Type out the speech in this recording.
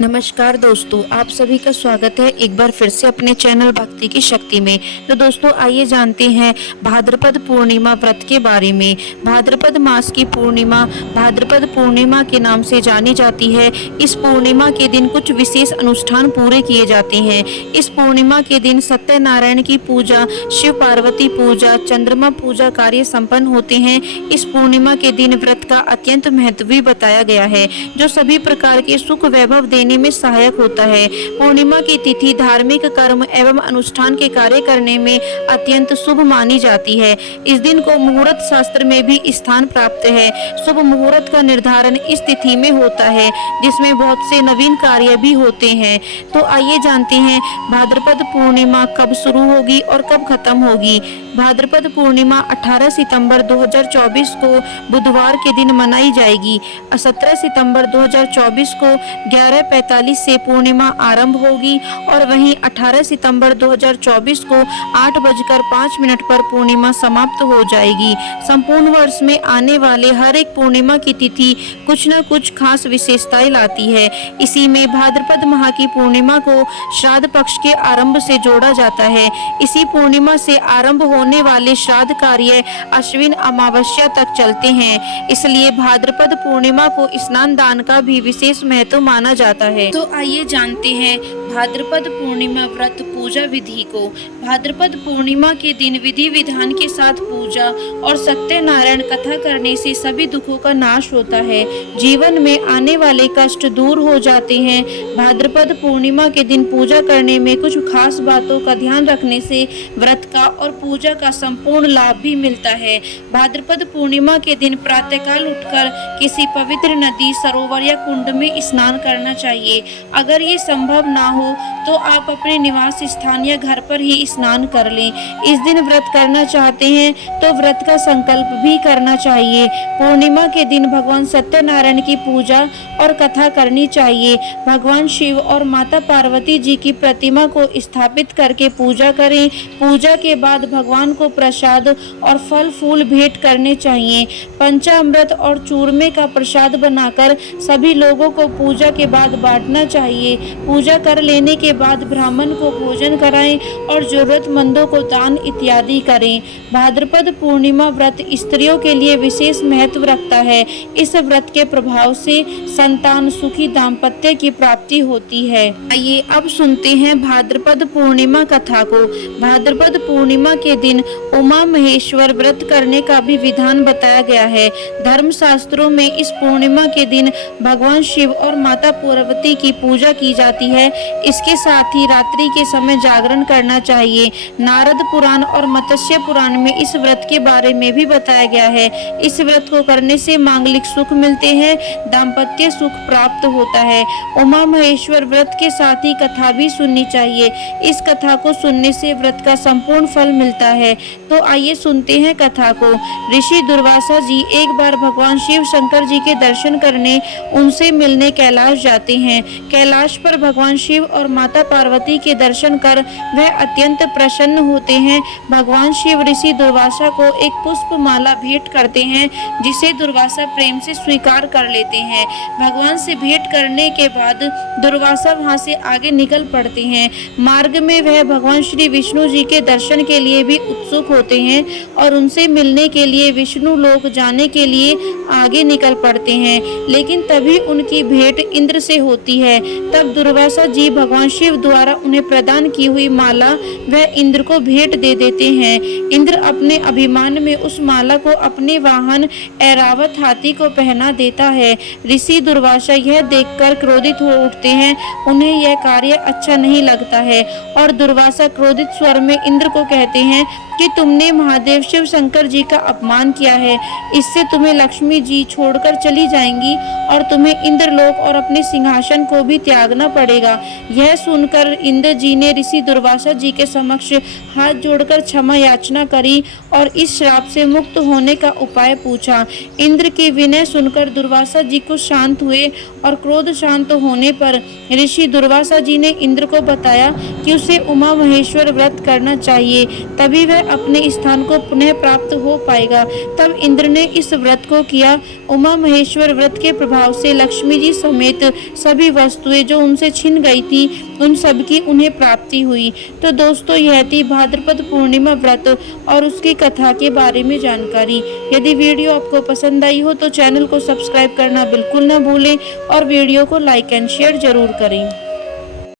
नमस्कार दोस्तों, आप सभी का स्वागत है एक बार फिर से अपने चैनल भक्ति की शक्ति में। तो दोस्तों आइए जानते हैं भाद्रपद पूर्णिमा व्रत के बारे में। भाद्रपद मास की पूर्णिमा भाद्रपद पूर्णिमा के नाम से जानी जाती है। इस पूर्णिमा के दिन कुछ विशेष अनुष्ठान पूरे किए जाते हैं। इस पूर्णिमा के दिन सत्यनारायण की पूजा, शिव पार्वती पूजा, चंद्रमा पूजा कार्य संपन्न होते हैं। इस पूर्णिमा के दिन व्रत का अत्यंत महत्व भी बताया गया है, जो सभी प्रकार के सुख वैभव देने में सहायक होता है। पूर्णिमा की तिथि धार्मिक कर्म एवं अनुष्ठान के कार्य करने में अत्यंत शुभ मानी जाती है। इस दिन को मुहूर्त शास्त्र में भी स्थान प्राप्त है। शुभ मुहूर्त का निर्धारण इस तिथि में होता है, जिसमें बहुत से नवीन कार्य भी होते हैं। तो आइए जानते हैं भाद्रपद पूर्णिमा कब शुरू होगी और कब खत्म होगी। भाद्रपद पूर्णिमा 18 सितंबर 2024 को बुधवार के दिन मनाई जाएगी। 17 सितंबर 2024 को 11:45 से पूर्णिमा आरंभ होगी और वहीं 18 सितंबर 2024 को 8:05 पर पूर्णिमा समाप्त हो जाएगी। संपूर्ण वर्ष में आने वाले हर एक पूर्णिमा की तिथि कुछ न कुछ खास विशेषताएं लाती है। इसी में भाद्रपद माह की पूर्णिमा को श्राद्ध पक्ष के आरंभ से जोड़ा जाता है। इसी पूर्णिमा से आरंभ होने वाले श्राद्ध कार्य अश्विन अमावस्या तक चलते हैं। इसलिए भाद्रपद पूर्णिमा को स्नान दान का भी विशेष महत्व माना जाता है। तो आइए जानते हैं भाद्रपद पूर्णिमा व्रत पूजा विधि को। भाद्रपद पूर्णिमा के दिन विधि विधान के साथ पूजा और सत्यनारायण कथा करने से सभी दुखों का नाश होता है। जीवन में आने वाले कष्ट दूर हो जाते हैं। भाद्रपद पूर्णिमा के दिन पूजा करने में कुछ खास बातों का ध्यान रखने से व्रत का और पूजा का संपूर्ण लाभ भी मिलता है। भाद्रपद पूर्णिमा के दिन प्रातःकाल उठकर किसी पवित्र नदी, सरोवर या कुंड में स्नान करना चाहिए। अगर ये संभव ना हो तो आप अपने निवास स्थान या घर पर ही स्नान कर लें। इस दिन व्रत करना चाहते हैं तो व्रत का संकल्प भी करना चाहिए। पूर्णिमा के दिन भगवान सत्यनारायण की पूजा और कथा करनी चाहिए। भगवान शिव और माता पार्वती जी की प्रतिमा को स्थापित करके पूजा करें। पूजा के बाद भगवान को प्रसाद और फल फूल भेंट करने चाहिए। पंचामृत और चूरमे का प्रसाद बनाकर सभी लोगों को पूजा के बाद बांटना चाहिए। पूजा कर लेने के बाद ब्राह्मण को भोजन कराएं और जरूरतमंदों को दान इत्यादि करें। भाद्रपद पूर्णिमा व्रत स्त्रियों के लिए विशेष महत्व रखता है। इस व्रत के प्रभाव से संतान, सुखी दाम्पत्य की प्राप्ति होती है। आइए अब सुनते हैं भाद्रपद पूर्णिमा कथा को। भाद्रपद पूर्णिमा के दिन उमा महेश्वर व्रत करने का भी विधान बताया गया है। धर्म शास्त्रों में इस पूर्णिमा के दिन भगवान शिव और माता पार्वती की पूजा की जाती है। इसके साथ ही रात्रि के समय जागरण करना चाहिए। नारद पुराण और मत्स्य पुराण में इस व्रत के बारे में भी बताया गया है। इस व्रत को करने से मांगलिक सुख मिलते हैं, दाम्पत्य सुख प्राप्त होता है। उमा महेश्वर व्रत के साथ ही कथा भी सुननी चाहिए। इस कथा को सुनने से व्रत का संपूर्ण फल मिलता है। तो आइए सुनते हैं कथा को। ऋषि दुर्वासा जी एक बार भगवान शिव शंकर जी के दर्शन करने, उनसे मिलने कैलाश जाते हैं। कैलाश पर भगवान शिव और माता पार्वती के दर्शन कर वह अत्यंत प्रसन्न होते हैं। भगवान शिव ऋषि दुर्वासा को एक पुष्प माला भेंट करते हैं, जिसे दुर्वासा प्रेम से स्वीकार कर लेते हैं। भगवान से भेंट करने के बाद दुर्वासा वहां से आगे निकल पड़ते हैं। मार्ग में वह भगवान श्री विष्णु जी के दर्शन के लिए भी उत्सुक होते हैं और उनसे मिलने के लिए विष्णु लोक जाने के लिए आगे निकल पड़ते हैं। लेकिन तभी उनकी भेंट इंद्र से होती है। तब दुर्वासा जी भगवान शिव द्वारा उन्हें प्रदान की हुई माला वह इंद्र को भेंट दे देते हैं। इंद्र अपने अभिमान में उस माला को अपने वाहन ऐरावत हाथी को पहना देता है। ऋषि दुर्वासा यह देखकर क्रोधित हो उठते हैं। उन्हें यह कार्य अच्छा नहीं लगता है और दुर्वासा क्रोधित स्वर में इंद्र को कहते हैं कि तुमने महादेव शिव शंकर जी का अपमान किया है। इससे तुम्हें लक्ष्मी जी छोड़कर चली जाएंगी और तुम्हें इंद्रलोक और अपने सिंहासन को भी त्यागना पड़ेगा। यह सुनकर इंद्र जी ने ऋषि दुर्वासा जी के समक्ष हाथ जोड़कर क्षमा याचना करी और इस श्राप से मुक्त होने का उपाय पूछा। इंद्र की विनय सुनकर दुर्वासा जी को शांत हुए और क्रोध शांत होने पर ऋषि दुर्वासा जी ने इंद्र को बताया कि उसे उमा महेश्वर व्रत करना चाहिए। तभी वह वह अपने स्थान को पुनः प्राप्त हो पाएगा। तब इंद्र ने इस व्रत को किया। उमा महेश्वर व्रत के प्रभाव से लक्ष्मी जी समेत सभी वस्तुएं जो उनसे छिन गई थी उन सब की उन्हें प्राप्ति हुई। तो दोस्तों यह थी भाद्रपद पूर्णिमा व्रत और उसकी कथा के बारे में जानकारी। यदि वीडियो आपको पसंद आई हो तो चैनल को सब्सक्राइब करना बिल्कुल ना भूलें और वीडियो को लाइक एंड शेयर जरूर करें।